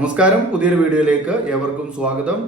നമസ്കാരം. പുതിയൊരു വീഡിയോയിലേക്ക് ഏവർക്കും സ്വാഗതം.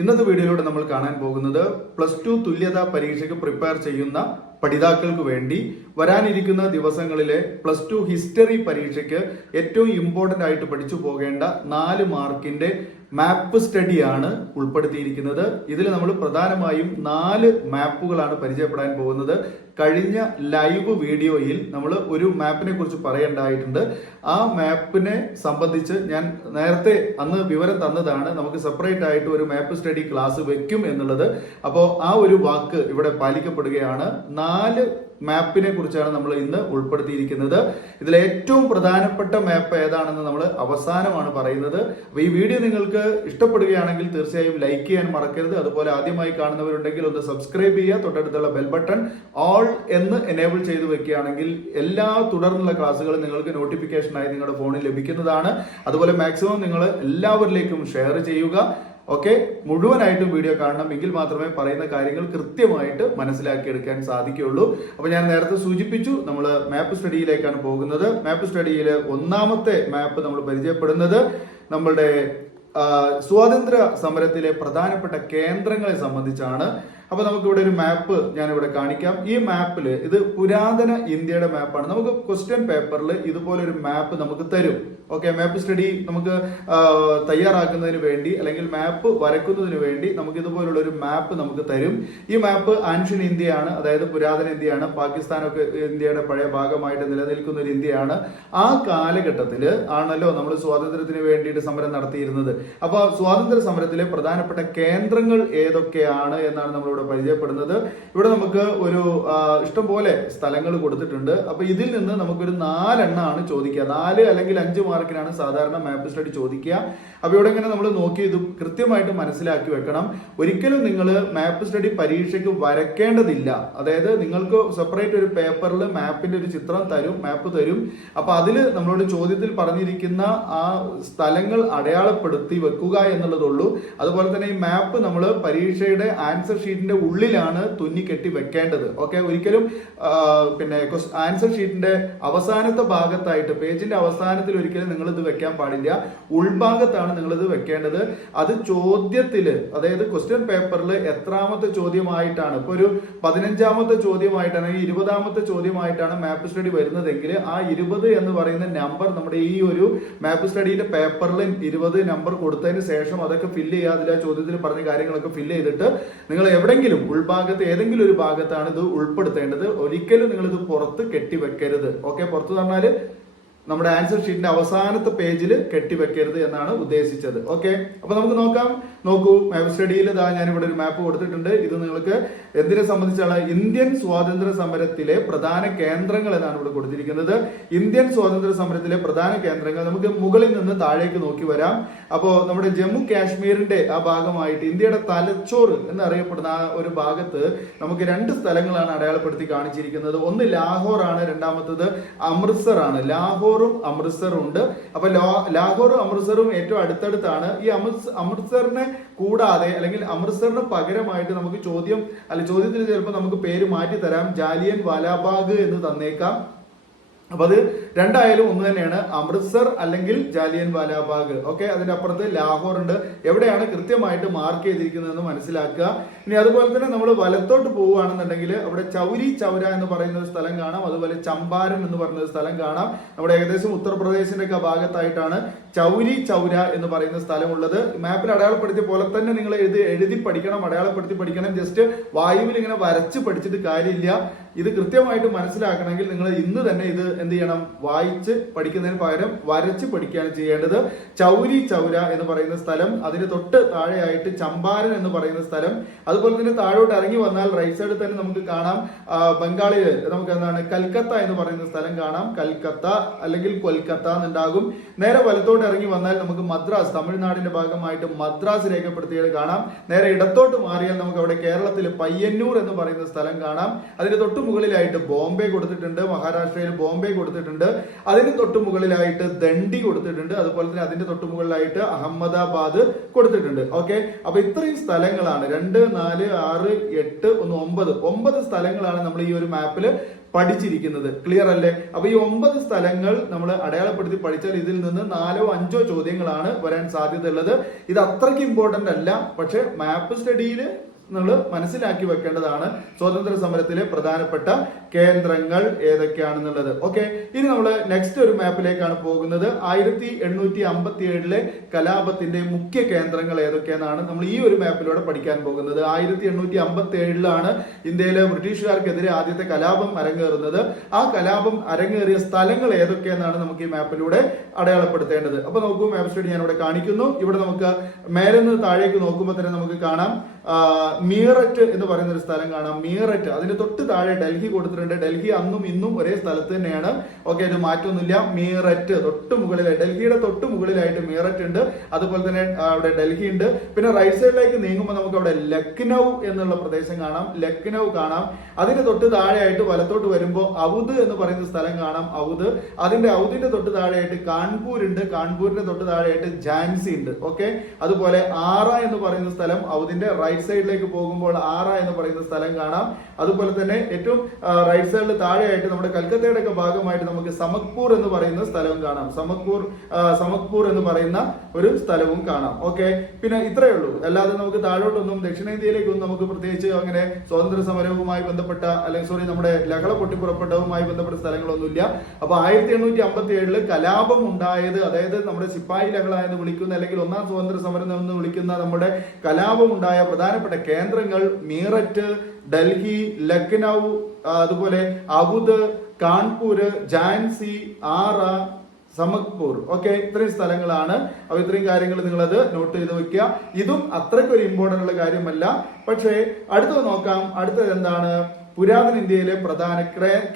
ഇന്നത്തെ വീഡിയോയിലൂടെ നമ്മൾ കാണാൻ പോകുന്നത് പ്ലസ് ടു തുല്യതാ പരീക്ഷയ്ക്ക് പ്രിപ്പയർ ചെയ്യുന്ന പഠിതാക്കൾക്ക് വേണ്ടി വരാനിരിക്കുന്ന ദിവസങ്ങളിലെ പ്ലസ് ടു ഹിസ്റ്ററി പരീക്ഷയ്ക്ക് ഏറ്റവും ഇമ്പോർട്ടന്റ് ആയിട്ട് പഠിച്ചു പോകേണ്ട നാല് മാർക്കിന്റെ മാപ്പ് സ്റ്റഡിയാണ് ഉൾപ്പെടുത്തിയിരിക്കുന്നത്. ഇതിൽ നമ്മൾ പ്രധാനമായും നാല് മാപ്പുകളാണ് പരിചയപ്പെടാൻ പോകുന്നത്. കഴിഞ്ഞ ലൈവ് വീഡിയോയിൽ നമ്മൾ ഒരു മാപ്പിനെ കുറിച്ച് പറയേണ്ടതായിട്ടുണ്ട്. ആ മാപ്പിനെ സംബന്ധിച്ച് ഞാൻ നേരത്തെ അന്ന് വിവരം തന്നതാണ്. നമുക്ക് സെപ്പറേറ്റ് ആയിട്ട് ഒരു മാപ്പ് സ്റ്റഡി ക്ലാസ് വെക്കും എന്നുള്ളത്. അപ്പോൾ ആ ഒരു വാക്ക് ഇവിടെ പാലിക്കപ്പെടുകയാണ്. നാല് മാപ്പിനെ കുറിച്ചാണ് നമ്മൾ ഇന്ന് ഉൾപ്പെടുത്തിയിരിക്കുന്നത്. ഇതിൽ ഏറ്റവും പ്രധാനപ്പെട്ട മാപ്പ് ഏതാണെന്ന് നമ്മൾ അവസാനമാണ് പറയുന്നത്. അപ്പോൾ ഈ വീഡിയോ നിങ്ങൾക്ക് ഇഷ്ടപ്പെടുകയാണെങ്കിൽ തീർച്ചയായും ലൈക്ക് ചെയ്യാൻ മറക്കരുത്. അതുപോലെ ആദ്യമായി കാണുന്നവരുണ്ടെങ്കിൽ ഒന്ന് സബ്സ്ക്രൈബ് ചെയ്യുക തൊട്ടടുത്തുള്ള ബെൽ ബട്ടൺ ഓൾ എന്ന് എനേബിൾ ചെയ്ത് വെക്കുകയാണെങ്കിൽ എല്ലാ തുടർന്നുള്ള ക്ലാസ്സുകളും നിങ്ങൾക്ക് നോട്ടിഫിക്കേഷനായി നിങ്ങളുടെ ഫോണിൽ ലഭിക്കുന്നതാണ്. അതുപോലെ മാക്സിമം നിങ്ങൾ എല്ലാവരിലേക്കും ഷെയർ ചെയ്യുക. ഓക്കെ? മുഴുവനായിട്ടും വീഡിയോ കാണണം. എങ്കിൽ മാത്രമേ പറയുന്ന കാര്യങ്ങൾ കൃത്യമായിട്ട് മനസ്സിലാക്കിയെടുക്കാൻ സാധിക്കുകയുള്ളൂ. അപ്പോൾ ഞാൻ നേരത്തെ സൂചിപ്പിച്ചു നമ്മൾ മാപ്പ് സ്റ്റഡിയിലേക്കാണ് പോകുന്നത്. മാപ്പ് സ്റ്റഡിയിൽ ഒന്നാമത്തെ മാപ്പ് നമ്മൾ പരിചയപ്പെടുന്നത് നമ്മളുടെ സ്വാതന്ത്ര്യ സമരത്തിലെ പ്രധാനപ്പെട്ട കേന്ദ്രങ്ങളെ സംബന്ധിച്ചാണ്. അപ്പൊ നമുക്കിവിടെ ഒരു മാപ്പ് ഞാൻ ഇവിടെ കാണിക്കാം. ഈ മാപ്പിൽ ഇത് പുരാതന ഇന്ത്യയുടെ മാപ്പാണ് നമുക്ക് ക്വസ്റ്റ്യൻ പേപ്പറിൽ ഇതുപോലൊരു മാപ്പ് നമുക്ക് തരും. ഓക്കെ മാപ്പ് സ്റ്റഡി നമുക്ക് തയ്യാറാക്കുന്നതിന് വേണ്ടി അല്ലെങ്കിൽ മാപ്പ് വരക്കുന്നതിന് വേണ്ടി നമുക്ക് ഇതുപോലുള്ള ഒരു മാപ്പ് നമുക്ക് തരും. ഈ മാപ്പ് ആൻഷ്യൻ ഇന്ത്യയാണ് അതായത് പുരാതന ഇന്ത്യയാണ് പാകിസ്ഥാനൊക്കെ ഇന്ത്യയുടെ പഴയ ഭാഗമായിട്ട് നിലനിൽക്കുന്ന ഒരു ഇന്ത്യയാണ്. ആ കാലഘട്ടത്തിൽ ആണല്ലോ നമ്മൾ സ്വാതന്ത്ര്യത്തിന് വേണ്ടിയിട്ട് സമരം നടത്തിയിരുന്നത്. അപ്പോൾ സ്വാതന്ത്ര്യ സമരത്തിലെ പ്രധാനപ്പെട്ട കേന്ദ്രങ്ങൾ ഏതൊക്കെയാണ് എന്നാണ് നമ്മളിവിടെ പരിചയപ്പെടുന്നത്. ഇവിടെ നമുക്ക് ഒരു ഇഷ്ടംപോലെ സ്ഥലങ്ങൾ കൊടുത്തിട്ടുണ്ട്. അപ്പോൾ ഇതിൽ നിന്ന് നമുക്കൊരു നാലെണ്ണമാണ് ചോദിക്കുക. നാല് അല്ലെങ്കിൽ അഞ്ച് മാർക്കിനാണ് സാധാരണ മാപ്പ് സ്റ്റഡി ചോദിക്കുക. അപ്പൊ ഇവിടെ ഇങ്ങനെ നമ്മൾ നോക്കി ഇത് കൃത്യമായിട്ട് മനസ്സിലാക്കി വെക്കണം. ഒരിക്കലും നിങ്ങൾ മാപ്പ് സ്റ്റഡി പരീക്ഷയ്ക്ക് വരയ്ക്കേണ്ടതില്ല. അതായത് നിങ്ങൾക്ക് സെപ്പറേറ്റ് ഒരു പേപ്പറിൽ മാപ്പിന്റെ ഒരു ചിത്രം തരും മാപ്പ് തരും. അപ്പൊ അതിൽ നമ്മളോട് ചോദ്യത്തിൽ പറഞ്ഞിരിക്കുന്ന ആ സ്ഥലങ്ങൾ അടയാളപ്പെടുത്തി വെക്കുക എന്നുള്ളതുള്ളൂ. അതുപോലെ തന്നെ ഈ മാപ്പ് നമ്മൾ പരീക്ഷയുടെ ആൻസർ ഷീറ്റിന്റെ ഉള്ളിലാണ് തുന്നി കെട്ടി വെക്കേണ്ടത്. ഓക്കെ? ഒരിക്കലും പിന്നെ ആൻസർ ഷീറ്റിന്റെ അവസാനത്തെ ഭാഗത്തായിട്ട് പേജിന്റെ അവസാനത്തിൽ ഒരിക്കലും നിങ്ങൾ ഇത് വെക്കാൻ പാടില്ല. ഉൾഭാഗത്താണ് നിങ്ങൾ ഇത് വെക്കേണ്ടത്. അത് ചോദ്യത്തിൽ അതായത് ക്വസ്റ്റ്യൻ പേപ്പറിൽ എത്രാമത്തെ ചോദ്യമായിട്ടാണ് ഇപ്പൊ ഒരു പതിനഞ്ചാമത്തെ ചോദ്യമായിട്ടാണ് അല്ലെങ്കിൽ ഇരുപതാമത്തെ ചോദ്യമായിട്ടാണ് മാപ്പ് സ്റ്റഡി വരുന്നതെങ്കിൽ ആ ഇരുപത് എന്ന് പറയുന്ന നമ്പർ നമ്മുടെ ഈ ഒരു മാപ്പ് സ്റ്റഡിയുടെ പേപ്പറിൽ ഇരുപത് നമ്പർ കൊടുത്തതിന് ശേഷം അതൊക്കെ ഫില്ല് ചെയ്യാതില്ല ചോദ്യത്തിൽ പറഞ്ഞ കാര്യങ്ങളൊക്കെ ഫില്ല് ചെയ്തിട്ട് നിങ്ങൾ എവിടെങ്കിലും ഉൾഭാഗത്ത് ഏതെങ്കിലും ഒരു ഭാഗത്താണ് ഇത് ഉൾപ്പെടുത്തേണ്ടത്. ഒരിക്കലും നിങ്ങൾ ഇത് പുറത്ത് കെട്ടിവെക്കരുത്. ഓക്കെ പുറത്ത് പറഞ്ഞാൽ നമ്മുടെ ആൻസർ ഷീറ്റിന്റെ അവസാനത്തെ പേജിൽ കെട്ടിവെക്കരുത് എന്നാണ് ഉദ്ദേശിച്ചത്. ഓക്കെ അപ്പൊ നമുക്ക് നോക്കാം. നോക്കൂ മാപ്പ് സ്റ്റഡിയിൽ ഇതാ ഞാൻ ഇവിടെ ഒരു മാപ്പ് കൊടുത്തിട്ടുണ്ട്. ഇത് നിങ്ങൾക്ക് എന്തിനെ സംബന്ധിച്ചാണ്? ഇന്ത്യൻ സ്വാതന്ത്ര്യ സമരത്തിലെ പ്രധാന കേന്ദ്രങ്ങൾ എന്നാണ് ഇവിടെ കൊടുത്തിരിക്കുന്നത്. ഇന്ത്യൻ സ്വാതന്ത്ര്യ സമരത്തിലെ പ്രധാന കേന്ദ്രങ്ങൾ നമുക്ക് മുകളിൽ നിന്ന് താഴേക്ക് നോക്കി വരാം. അപ്പോ നമ്മുടെ ജമ്മു കാശ്മീരിന്റെ ആ ഭാഗമായിട്ട് ഇന്ത്യയുടെ തലച്ചോറ് എന്നറിയപ്പെടുന്ന ആ ഒരു ഭാഗത്ത് നമുക്ക് രണ്ട് സ്ഥലങ്ങളാണ് അടയാളപ്പെടുത്തി കാണിച്ചിരിക്കുന്നത്. ഒന്ന് ലാഹോർ ആണ് രണ്ടാമത്തത് അമൃത്സർ ആണ് ലാഹോറും അമൃത്സറും ഉണ്ട് അപ്പൊ ലോ ലാഹോറും അമൃത്സറും ഏറ്റവും അടുത്തടുത്താണ്. ഈ അമൃത്സ അമൃത്സറിനെ കൂടാതെ അല്ലെങ്കിൽ അമൃത്സറിന് പകരമായിട്ട് നമുക്ക് ചോദ്യം അല്ല ചോദ്യത്തിന് ചിലപ്പോൾ നമുക്ക് പേര് മാറ്റി തരാം ജാലിയൻ വാലാബാഗ് എന്ന് തന്നേക്കാം. അപ്പൊ അത് രണ്ടായാലും ഒന്ന് തന്നെയാണ്. അമൃത്സർ അല്ലെങ്കിൽ ജാലിയൻ വാലാബാഗ്. ഓക്കെ? അതിന്റെ അപ്പുറത്ത് ലാഹോർ ഉണ്ട്. എവിടെയാണ് കൃത്യമായിട്ട് മാർക്ക് ചെയ്തിരിക്കുന്നതെന്ന് മനസ്സിലാക്കുക. ഇനി അതുപോലെ തന്നെ നമ്മൾ വലത്തോട്ട് പോവുകയാണെന്നുണ്ടെങ്കിൽ അവിടെ ചൗരി ചൗര എന്ന് പറയുന്ന ഒരു സ്ഥലം കാണാം. അതുപോലെ ചമ്പാരൻ എന്ന് പറയുന്ന ഒരു സ്ഥലം കാണാം. നമ്മുടെ ഏകദേശം ഉത്തർപ്രദേശിന്റെ ഒക്കെ ഭാഗത്തായിട്ടാണ് ചൗരി ചൗര എന്ന് പറയുന്ന സ്ഥലമുള്ളത്. മാപ്പിൽ അടയാളപ്പെടുത്തിയ പോലെ തന്നെ നിങ്ങൾ എഴുതി എഴുതി പഠിക്കണം അടയാളപ്പെടുത്തി പഠിക്കണം. ജസ്റ്റ് വായുവിൽ ഇങ്ങനെ വരച്ച് പഠിച്ചിട്ട് കാര്യമില്ല. ഇത് കൃത്യമായിട്ട് മനസ്സിലാക്കണമെങ്കിൽ നിങ്ങൾ ഇന്ന് തന്നെ ഇത് എന്ത് ചെയ്യണം? വായിച്ച് പഠിക്കുന്നതിന് പകരം വരച്ച് പഠിക്കുകയാണ് ചെയ്യേണ്ടത്. ചൗരി ചൗര എന്ന് പറയുന്ന സ്ഥലം അതിന് തൊട്ട് താഴെയായിട്ട് ചമ്പാരൻ എന്ന് പറയുന്ന സ്ഥലം. അതുപോലെ തന്നെ താഴോട്ട് ഇറങ്ങി വന്നാൽ റൈറ്റ് സൈഡിൽ തന്നെ നമുക്ക് കാണാം. ബംഗാളിൽ നമുക്ക് എന്താണ്? കൽക്കത്ത എന്ന് പറയുന്ന സ്ഥലം കാണാം. കൽക്കത്ത അല്ലെങ്കിൽ കൊൽക്കത്ത എന്നുണ്ടാകും. നേരെ വലത്തോട്ട് ഇറങ്ങി വന്നാൽ നമുക്ക് മദ്രാസ് തമിഴ്നാടിന്റെ ഭാഗമായിട്ട് മദ്രാസ് രേഖപ്പെടുത്തിയത് കാണാം. നേരെ ഇടത്തോട്ട് മാറിയാൽ നമുക്ക് അവിടെ കേരളത്തിൽ പയ്യന്നൂർ എന്ന് പറയുന്ന സ്ഥലം കാണാം. അതിന് തൊട്ട് മുകളിലായിട്ട് ബോംബെ കൊടുത്തിട്ടുണ്ട്. മഹാരാഷ്ട്രയിൽ ബോംബെ കൊടുത്തിട്ടുണ്ട്. അതിന് തൊട്ട് മുകളിലായിട്ട് ദണ്ഡി കൊടുത്തിട്ടുണ്ട്. അതുപോലെ തന്നെ അതിന്റെ തൊട്ട് മുകളിലായിട്ട് അഹമ്മദാബാദ് കൊടുത്തിട്ടുണ്ട്. ഓക്കെ? അപ്പൊ ഇത്രയും സ്ഥലങ്ങളാണ്. രണ്ട് നാല് ആറ് എട്ട് ഒന്ന് ഒമ്പത്. ഒമ്പത് സ്ഥലങ്ങളാണ് നമ്മൾ ഈ ഒരു മാപ്പിൽ പഠിച്ചിരിക്കുന്നത്. ക്ലിയർ അല്ലേ? അപ്പൊ ഈ ഒമ്പത് സ്ഥലങ്ങൾ നമ്മൾ അടയാളപ്പെടുത്തി പഠിച്ചാൽ ഇതിൽ നിന്ന് നാലോ അഞ്ചോ ചോദ്യങ്ങളാണ് വരാൻ സാധ്യതയുള്ളത്. ഇത് അത്രയ്ക്ക് ഇമ്പോർട്ടന്റ് അല്ല. പക്ഷെ മാപ്പ് സ്റ്റഡിയിൽ നമ്മൾ മനസ്സിലാക്കി വെക്കേണ്ടതാണ് സ്വാതന്ത്ര്യ സമരത്തിലെ പ്രധാനപ്പെട്ട കേന്ദ്രങ്ങൾ ഏതൊക്കെയാണെന്നുള്ളത്. ഓക്കെ ഇനി നമ്മൾ നെക്സ്റ്റ് ഒരു മാപ്പിലേക്കാണ് പോകുന്നത്. ആയിരത്തി എണ്ണൂറ്റി അമ്പത്തി ഏഴിലെ കലാപത്തിന്റെ മുഖ്യ കേന്ദ്രങ്ങൾ ഏതൊക്കെയെന്നാണ് നമ്മൾ ഈ ഒരു മാപ്പിലൂടെ പഠിക്കാൻ പോകുന്നത്. ആയിരത്തി എണ്ണൂറ്റി അമ്പത്തി ഏഴിലാണ് ഇന്ത്യയിലെ ബ്രിട്ടീഷുകാർക്കെതിരെ ആദ്യത്തെ കലാപം അരങ്ങേറുന്നത്. ആ കലാപം അരങ്ങേറിയ സ്ഥലങ്ങൾ ഏതൊക്കെയെന്നാണ് നമുക്ക് ഈ മാപ്പിലൂടെ അടയാളപ്പെടുത്തേണ്ടത്. അപ്പൊ നോക്കൂ മാപ്പ് സ്റ്റഡി ഞാൻ ഇവിടെ കാണിക്കുന്നു. ഇവിടെ നമുക്ക് മേലെ നിന്ന് താഴേക്ക് നോക്കുമ്പോൾ തന്നെ നമുക്ക് കാണാം. മീററ്റ് എന്ന് പറയുന്ന ഒരു സ്ഥലം കാണാം. മീററ്റ്. അതിന് തൊട്ട് താഴെ ഡൽഹി കൊടുത്തിട്ടുണ്ട്. ഡൽഹി അന്നും ഇന്നും ഒരേ സ്ഥലത്ത് തന്നെയാണ്. ഓക്കെ ഇത് മാറ്റമൊന്നുമില്ല മീററ്റ് തൊട്ട് മുകളിൽ ഡൽഹിയുടെ തൊട്ട് മുകളിലായിട്ട് മീററ്റ് ഉണ്ട്. അതുപോലെ തന്നെ അവിടെ ഡൽഹി ഉണ്ട്. പിന്നെ റൈറ്റ് സൈഡിലേക്ക് നീങ്ങുമ്പോൾ നമുക്ക് അവിടെ ലക്നൗ എന്നുള്ള പ്രദേശം കാണാം. ലക്നൗ കാണാം. അതിന്റെ തൊട്ട് താഴെയായിട്ട് വലത്തോട്ട് വരുമ്പോൾ ഔദ് എന്ന് പറയുന്ന സ്ഥലം കാണാം. ഔദ്. അതിന്റെ ഔദിന്റെ തൊട്ട് താഴെയായിട്ട് കാൺപൂർ ഉണ്ട്. കാൺപൂരിന്റെ തൊട്ട് താഴെയായിട്ട് ജാൻസി ഉണ്ട്. ഓക്കെ? അതുപോലെ ആറ എന്ന് പറയുന്ന സ്ഥലം ഔദിന്റെ റൈറ്റ് സൈഡിലേക്ക് പോകുമ്പോൾ ആറ എന്ന് പറയുന്ന സ്ഥലം കാണാം. അതുപോലെ തന്നെ ഏറ്റവും റൈറ്റ് സൈഡിൽ താഴെയായിട്ട് നമ്മുടെ കൽക്കത്തയുടെ ഒക്കെ ഭാഗമായിട്ട് നമുക്ക് സമക്പൂർ എന്ന് പറയുന്ന സ്ഥലവും കാണാം. സമക്പൂർ സമക്പൂർ എന്ന് പറയുന്ന ഒരു സ്ഥലവും കാണാം. ഓക്കെ? പിന്നെ ഇത്രയേ ഉള്ളൂ. അല്ലാതെ നമുക്ക് താഴോട്ടൊന്നും ദക്ഷിണേന്ത്യയിലേക്കൊന്നും നമുക്ക് പ്രത്യേകിച്ച് അങ്ങനെ സ്വാതന്ത്ര്യ സമരവുമായി ബന്ധപ്പെട്ട അല്ലെങ്കിൽ സോറി നമ്മുടെ ലഹള പൊട്ടിപ്പുറപ്പെട്ടവുമായി ബന്ധപ്പെട്ട സ്ഥലങ്ങളൊന്നുമില്ല. അപ്പൊ ആയിരത്തി എണ്ണൂറ്റി അമ്പത്തി ഏഴിൽ കലാപം ഉണ്ടായത് അതായത് നമ്മുടെ സിപ്പാഹി ലഹള എന്ന് വിളിക്കുന്ന അല്ലെങ്കിൽ ഒന്നാം സ്വാതന്ത്ര്യ സമരം എന്ന് വിളിക്കുന്ന നമ്മുടെ കലാപം ഉണ്ടായ പ്രധാനപ്പെട്ട കേന്ദ്രങ്ങൾ മീററ്റ് ഡൽഹി ലക്നൗ അതുപോലെ അബുദ് കാൺപൂർ ജാൻസി ആറ സമക്പൂർ. ഓക്കെ ഇത്രയും സ്ഥലങ്ങളാണ്. അപ്പൊ ഇത്രയും കാര്യങ്ങൾ നിങ്ങൾ അത് നോട്ട് ചെയ്ത് വെക്കുക. ഇതും അത്രയ്ക്കൊരു ഇമ്പോർട്ടന്റ് ഉള്ള കാര്യമല്ല. പക്ഷേ അടുത്തത് നോക്കാം. അടുത്തത് എന്താണ്? പുരാതന ഇന്ത്യയിലെ പ്രധാന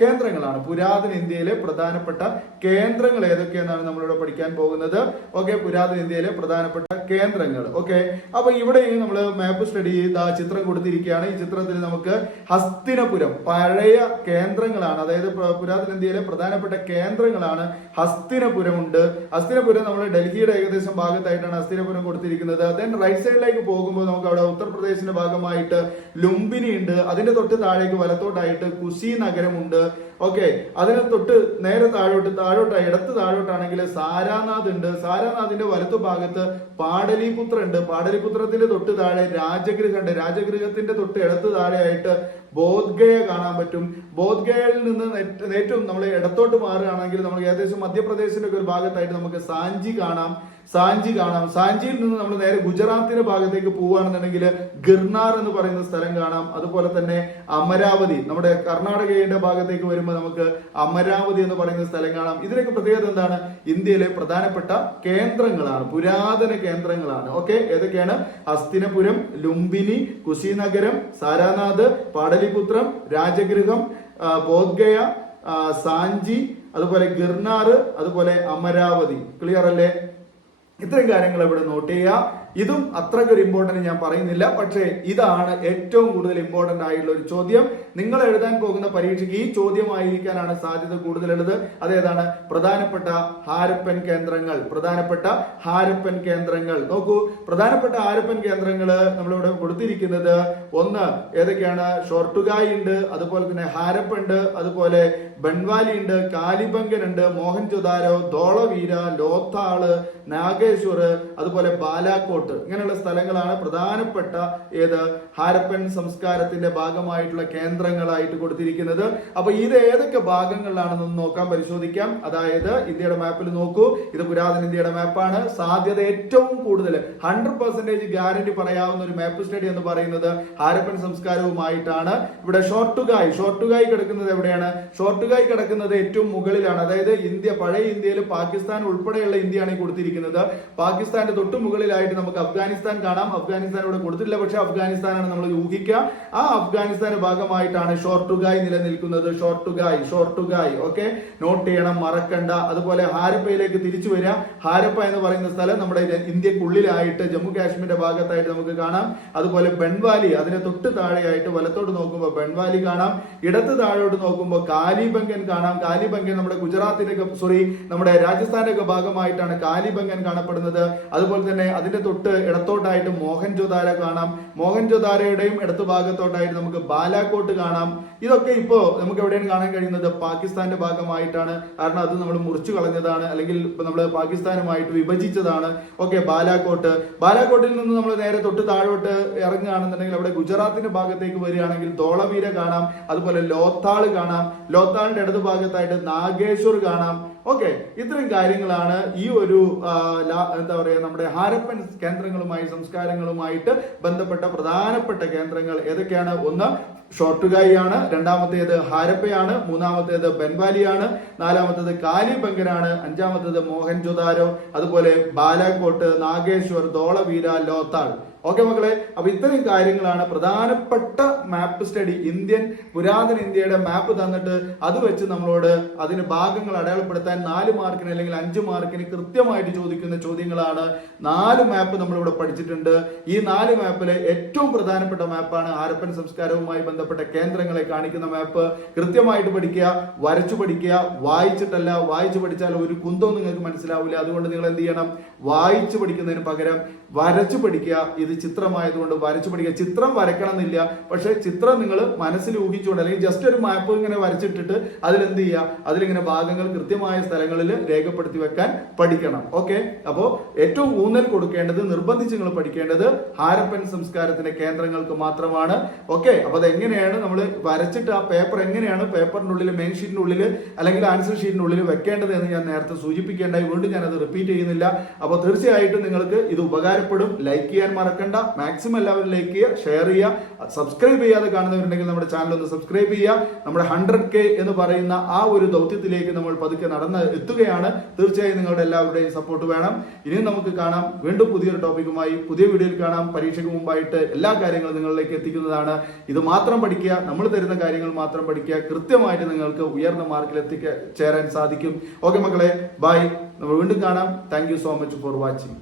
കേന്ദ്രങ്ങളാണ്. പുരാതന ഇന്ത്യയിലെ പ്രധാനപ്പെട്ട കേന്ദ്രങ്ങൾ ഏതൊക്കെയെന്നാണ് നമ്മളിവിടെ പഠിക്കാൻ പോകുന്നത്. ഓക്കെ പുരാതന ഇന്ത്യയിലെ പ്രധാനപ്പെട്ട കേന്ദ്രങ്ങൾ. ഓക്കെ അപ്പൊ ഇവിടെ നമ്മൾ മാപ്പ് സ്റ്റഡി ചെയ്ത് ചിത്രം കൊടുത്തിരിക്കുകയാണ്. ഈ ചിത്രത്തിൽ നമുക്ക് ഹസ്തിനപുരം പഴയ കേന്ദ്രങ്ങളാണ്. അതായത് പുരാതന ഇന്ത്യയിലെ പ്രധാനപ്പെട്ട കേന്ദ്രങ്ങളാണ് ഹസ്തിനപുരം ഉണ്ട്. ഹസ്തിനപുരം നമ്മൾ ഡൽഹിയുടെ ഏകദേശം ഭാഗത്തായിട്ടാണ് ഹസ്തിനപുരം കൊടുത്തിരിക്കുന്നത്. ദെൻ റൈറ്റ് സൈഡിലേക്ക് പോകുമ്പോൾ നമുക്ക് അവിടെ ഉത്തർപ്രദേശിന്റെ ഭാഗമായിട്ട് ലുംബിനി ഉണ്ട് അതിന്റെ തൊട്ട് താഴേക്ക് വലത്തോട്ടായിട്ട് കുസി നഗരമുണ്ട്. ഓക്കെ അതിന് തൊട്ട് നേരെ താഴോട്ട് താഴോട്ട് ഇടത്ത് താഴോട്ടാണെങ്കിൽ സാരാനാഥ് ഉണ്ട് സാരാനാഥിന്റെ വലത്തു ഭാഗത്ത് പാടലിപുത്ര ഉണ്ട് പാടലിപുത്രത്തിന്റെ തൊട്ട് താഴെ രാജഗൃഹ ഉണ്ട് രാജഗൃഹത്തിന്റെ തൊട്ട് ഇടത്ത് താഴെയായിട്ട് ബോധ്ഗയ കാണാൻ പറ്റും. ബോധ്ഗയയിൽ നിന്ന് ഏറ്റവും നമ്മൾ ഇടത്തോട്ട് മാറുകയാണെങ്കിൽ നമ്മൾ ഏകദേശം മധ്യപ്രദേശിന്റെ ഒരു ഭാഗത്തായിട്ട് നമുക്ക് സാഞ്ചി കാണാം. സാഞ്ചി കാണാം. സാഞ്ചിയിൽ നിന്ന് നമ്മൾ നേരെ ഗുജറാത്തിന്റെ ഭാഗത്തേക്ക് പോവുകയാണെന്നുണ്ടെങ്കിൽ ഗിർനാർ എന്ന് പറയുന്ന സ്ഥലം കാണാം. അതുപോലെ തന്നെ അമരാവതി നമ്മുടെ കർണാടകയുടെ ഭാഗത്തേക്ക് വരുമ്പോൾ നമുക്ക് അമരാവതി എന്ന് പറയുന്ന സ്ഥലം കാണാം. ഇതിനൊക്കെ പ്രത്യേകത എന്താണ്? ഇന്ത്യയിലെ പ്രധാനപ്പെട്ട കേന്ദ്രങ്ങളാണ്. പുരാതന കേന്ദ്രങ്ങളാണ്. ഓക്കെ? ഏതൊക്കെയാണ്? ഹസ്തിനപുരം ലുംബിനി കുശിനഗരം സാരാനാഥ് പാടലിപുത്രം രാജഗൃഹം ബോധ്ഗയ സാഞ്ചി അതുപോലെ ഗിർനാർ അതുപോലെ അമരാവതി. ക്ലിയർ അല്ലേ? ഇത്തരം കാര്യങ്ങൾ ഇവിടെ നോട്ട് ചെയ്യുക. ഇതും അത്രയ്ക്കൊരു ഇമ്പോർട്ടന്റ് ഞാൻ പറയുന്നില്ല. പക്ഷേ ഇതാണ് ഏറ്റവും കൂടുതൽ ഇമ്പോർട്ടന്റ് ആയിട്ടുള്ള ഒരു ചോദ്യം. നിങ്ങൾ എഴുതാൻ പോകുന്ന പരീക്ഷയ്ക്ക് ഈ ചോദ്യമായിരിക്കാനാണ് സാധ്യത കൂടുതലുള്ളത്. അതേതാണ് പ്രധാനപ്പെട്ട ഹാരപ്പൻ കേന്ദ്രങ്ങൾ. പ്രധാനപ്പെട്ട ഹാരപ്പൻ കേന്ദ്രങ്ങൾ. നോക്കൂ പ്രധാനപ്പെട്ട ഹാരപ്പൻ കേന്ദ്രങ്ങൾ നമ്മളിവിടെ കൊടുത്തിരിക്കുന്നത് ഒന്ന് ഏതൊക്കെയാണ്? ഷോർട്ടുകായ് ഉണ്ട് അതുപോലെ തന്നെ ഹാരപ്പ് ഉണ്ട് അതുപോലെ ബൻവാലി ഉണ്ട് കാലിബംഗൻ ഉണ്ട് മോഹൻജൊദാരോ ധോളവീര ലോത്താൾ നാഗേശ്വർ അതുപോലെ ബാലാക്കോട്ട് ഇങ്ങനെയുള്ള സ്ഥലങ്ങളാണ് പ്രധാനപ്പെട്ട ഏത് ഹാരപ്പൻ സംസ്കാരത്തിന്റെ ഭാഗമായിട്ടുള്ള കേന്ദ്രങ്ങളായിട്ട് കൊടുത്തിരിക്കുന്നത്. അപ്പൊ ഇത് ഏതൊക്കെ ഭാഗങ്ങളിലാണെന്ന് നോക്കാം പരിശോധിക്കാം. അതായത് ഇന്ത്യയുടെ മാപ്പിൽ നോക്കൂ. ഇത് പുരാതന ഇന്ത്യയുടെ മാപ്പാണ് സാധ്യത ഏറ്റവും കൂടുതൽ. ഹൺഡ്രഡ് പെർസെന്റേജ് ഗ്യാരണ്ടി പറയാവുന്ന ഒരു മാപ്പ് സ്റ്റഡി എന്ന് പറയുന്നത് ഹാരപ്പൻ സംസ്കാരവുമായിട്ടാണ്. ഇവിടെ ഷോർട്ടുകായ് ഷോർട്ടുകായ് കിടക്കുന്നത് എവിടെയാണ്? ഷോർട്ടുകായ് കിടക്കുന്നത് ഏറ്റവും മുകളിലാണ്. അതായത് ഇന്ത്യ പഴയ ഇന്ത്യയിൽ പാകിസ്ഥാൻ ഉൾപ്പെടെയുള്ള ഇന്ത്യയാണ് കൊടുത്തിരിക്കുന്നത്. പാകിസ്ഥാന്റെ തൊട്ടു മുകളിലായിട്ട് നമുക്ക് അഫ്ഗാനിസ്ഥാൻ കാണാം. അഫ്ഗാനിസ്ഥാൻ ഇവിടെ കൊടുത്തിട്ടില്ല. പക്ഷെ അഫ്ഗാനിസ്ഥാനാണ് നമ്മൾ ഊഹിക്കുക. ആ അഫ്ഗാനിസ്ഥാന്റെ ഭാഗമായിട്ടാണ് ഷോർട്ടുഗായ് നിലനിൽക്കുന്നത്. ഷോർട്ടുഗായ് ഷോർട്ടുഗായ് ഓക്കെ? നോട്ട് ചെയ്യണം മറക്കണ്ട. അതുപോലെ ഹാരപ്പയിലേക്ക് തിരിച്ചു വരിക. ഹാരപ്പ എന്ന് പറയുന്ന സ്ഥലം നമ്മുടെ ഇന്ത്യക്കുള്ളിലായിട്ട് ജമ്മു കാശ്മീരിന്റെ ഭാഗത്തായിട്ട് നമുക്ക് കാണാം. അതുപോലെ ബൻവാലി അതിന് തൊട്ട് താഴെയായിട്ട് വലത്തോട്ട് നോക്കുമ്പോൾ ബൻവാലി കാണാം. ഇടത്ത് താഴോട്ട് നോക്കുമ്പോൾ കാലിബംഗൻ കാണാം. കാലിബംഗൻ നമ്മുടെ ഗുജറാത്തിന്റെ സോറി നമ്മുടെ രാജസ്ഥാന്റെ ഭാഗമായിട്ടാണ് കാലിബംഗൻ കാണപ്പെടുന്നത്. അതുപോലെ തന്നെ അതിന്റെ തൊട്ട് തൊട്ട് ഇടത്തോട്ടായിട്ട് മോഹൻ ജോതാര കാണാം. മോഹൻ ജോതാരയുടെയും ഇടത്തു ഭാഗത്തോട്ടായിട്ട് നമുക്ക് ബാലാക്കോട്ട് കാണാം. ഇതൊക്കെ ഇപ്പോൾ നമുക്ക് എവിടെയാണ് കാണാൻ കഴിയുന്നത്? പാകിസ്ഥാന്റെ ഭാഗമായിട്ടാണ്. കാരണം അത് നമ്മൾ മുറിച്ചു കളഞ്ഞതാണ്. അല്ലെങ്കിൽ ഇപ്പൊ നമ്മൾ പാകിസ്ഥാനുമായിട്ട് വിഭജിച്ചതാണ്. ഓക്കെ ബാലാക്കോട്ട് ബാലാക്കോട്ടിൽ നിന്ന് നമ്മൾ നേരെ തൊട്ട് താഴോട്ട് ഇറങ്ങുകയാണെന്നുണ്ടെങ്കിൽ അവിടെ ഗുജറാത്തിന്റെ ഭാഗത്തേക്ക് വരികയാണെങ്കിൽ ധോളവീര കാണാം. അതുപോലെ ലോത്താൾ കാണാം. ലോത്താളിന്റെ ഇടതു ഭാഗത്തായിട്ട് നാഗേശ്വർ കാണാം. ഓക്കെ ഇത്രയും കാര്യങ്ങളാണ് ഈ ഒരു എന്താ പറയുക നമ്മുടെ ഹാരപ്പൻ കേന്ദ്രങ്ങളുമായി സംസ്കാരങ്ങളുമായിട്ട് ബന്ധപ്പെട്ട പ്രധാനപ്പെട്ട കേന്ദ്രങ്ങൾ ഏതൊക്കെയാണ്? ഒന്ന് ഷോർട്ടുകായിയാണ് രണ്ടാമത്തേത് ഹാരപ്പയാണ് മൂന്നാമത്തേത് ബെൻവാലിയാണ് നാലാമത്തേത് കാലിബംഗനാണ് അഞ്ചാമത്തേത് മോഹൻജൊദാരോ അതുപോലെ ബാലാക്കോട്ട് നാഗേശ്വർ ധോളവീര ലോത്താൾ. ഓക്കെ മക്കളെ അപ്പൊ ഇത്രയും കാര്യങ്ങളാണ് പ്രധാനപ്പെട്ട മാപ്പ് സ്റ്റഡി ഇന്ത്യൻ പുരാതന ഇന്ത്യയുടെ മാപ്പ് തന്നിട്ട് അത് വെച്ച് നമ്മളോട് അതിന് ഭാഗങ്ങൾ അടയാളപ്പെടുത്താൻ നാല് മാർക്കിന് അല്ലെങ്കിൽ അഞ്ച് മാർക്കിന് കൃത്യമായിട്ട് ചോദിക്കുന്ന ചോദ്യങ്ങളാണ് നാല് മാപ്പ് നമ്മളിവിടെ പഠിച്ചിട്ടുണ്ട്. ഈ നാല് മാപ്പിലെ ഏറ്റവും പ്രധാനപ്പെട്ട മാപ്പാണ് ഹാരപ്പൻ സംസ്കാരവുമായി ബന്ധപ്പെട്ട കേന്ദ്രങ്ങളെ കാണിക്കുന്ന മാപ്പ് കൃത്യമായിട്ട് പഠിക്കുക വരച്ചു പഠിക്കുക വായിച്ചിട്ടല്ല വായിച്ചു പഠിച്ചാൽ ഒരു കുന്തവും നിങ്ങൾക്ക് മനസ്സിലാവില്ല. അതുകൊണ്ട് നിങ്ങൾ എന്ത് ചെയ്യണം? വായിച്ചു പഠിക്കുന്നതിന് പകരം വരച്ചു പഠിക്കുക. ഇത് ചിത്രമായതുകൊണ്ട് വരച്ചു പഠിക്കുക. ചിത്രം വരക്കണം എന്നില്ല പക്ഷെ ചിത്രം നിങ്ങൾ മനസ്സിൽ ഊഹിച്ചുകൊണ്ട് അല്ലെങ്കിൽ ജസ്റ്റ് ഒരു മാപ്പ് ഇങ്ങനെ വരച്ചിട്ടിട്ട് അതിലെന്ത് ചെയ്യുക? അതിലിങ്ങനെ ഭാഗങ്ങൾ കൃത്യമായ സ്ഥലങ്ങളിൽ രേഖപ്പെടുത്തി വെക്കാൻ പഠിക്കണം. ഓക്കെ അപ്പോൾ ഏറ്റവും ഊന്നൽ കൊടുക്കേണ്ടത് നിർബന്ധിച്ച് നിങ്ങൾ പഠിക്കേണ്ടത് ഹാരപ്പൻ സംസ്കാരത്തിന്റെ കേന്ദ്രങ്ങൾക്ക് മാത്രമാണ്. ഓക്കെ അപ്പൊ അത് എങ്ങനെയാണ് നമ്മൾ വരച്ചിട്ട് ആ പേപ്പർ എങ്ങനെയാണ് പേപ്പറിന്റെ ഉള്ളിൽ മെയിൻ ഷീറ്റിന്റെ ഉള്ളിൽ അല്ലെങ്കിൽ ആൻസർ ഷീറ്റിന്റെ ഉള്ളിൽ വെക്കേണ്ടത് എന്ന് ഞാൻ നേരത്തെ സൂചിപ്പിക്കേണ്ടായി. വീണ്ടും ഞാനത് റിപ്പീറ്റ് ചെയ്യുന്നില്ല. അപ്പോൾ തീർച്ചയായിട്ടും നിങ്ങൾക്ക് ഇത് ഉപകാരപ്പെടും. ലൈക്ക് ചെയ്യാൻ മറക്കണ്ട. മാക്സിമം എല്ലാവരും ലൈക്ക് ചെയ്യുക. ഷെയർ ചെയ്യുക സബ്സ്ക്രൈബ് ചെയ്യാതെ കാണുന്നവരുണ്ടെങ്കിൽ നമ്മുടെ ചാനൽ ഒന്ന് സബ്സ്ക്രൈബ് ചെയ്യുക. നമ്മുടെ ഹൺഡ്രഡ് കെ എന്ന് പറയുന്ന ആ ഒരു ദൗത്യത്തിലേക്ക് നമ്മൾ പതുക്കെ നടന്ന് എത്തുകയാണ്. തീർച്ചയായും നിങ്ങളുടെ എല്ലാവരുടെയും സപ്പോർട്ട് വേണം. ഇനിയും നമുക്ക് കാണാം. വീണ്ടും പുതിയൊരു ടോപ്പിക്കുമായി പുതിയ വീഡിയോയിൽ കാണാം. പരീക്ഷയ്ക്ക് മുമ്പായിട്ട് എല്ലാ കാര്യങ്ങളും നിങ്ങളിലേക്ക് എത്തിക്കുന്നതാണ്. ഇത് മാത്രം പഠിക്കുക നമ്മൾ തരുന്ന കാര്യങ്ങൾ മാത്രം പഠിക്കുക കൃത്യമായിട്ട് നിങ്ങൾക്ക് ഉയർന്ന മാർക്കിൽ എത്തിക്ക ചേരാൻ സാധിക്കും. ഓക്കെ മക്കളെ ബൈ നമ്മൾ വീണ്ടും കാണാം. Thank so much for watching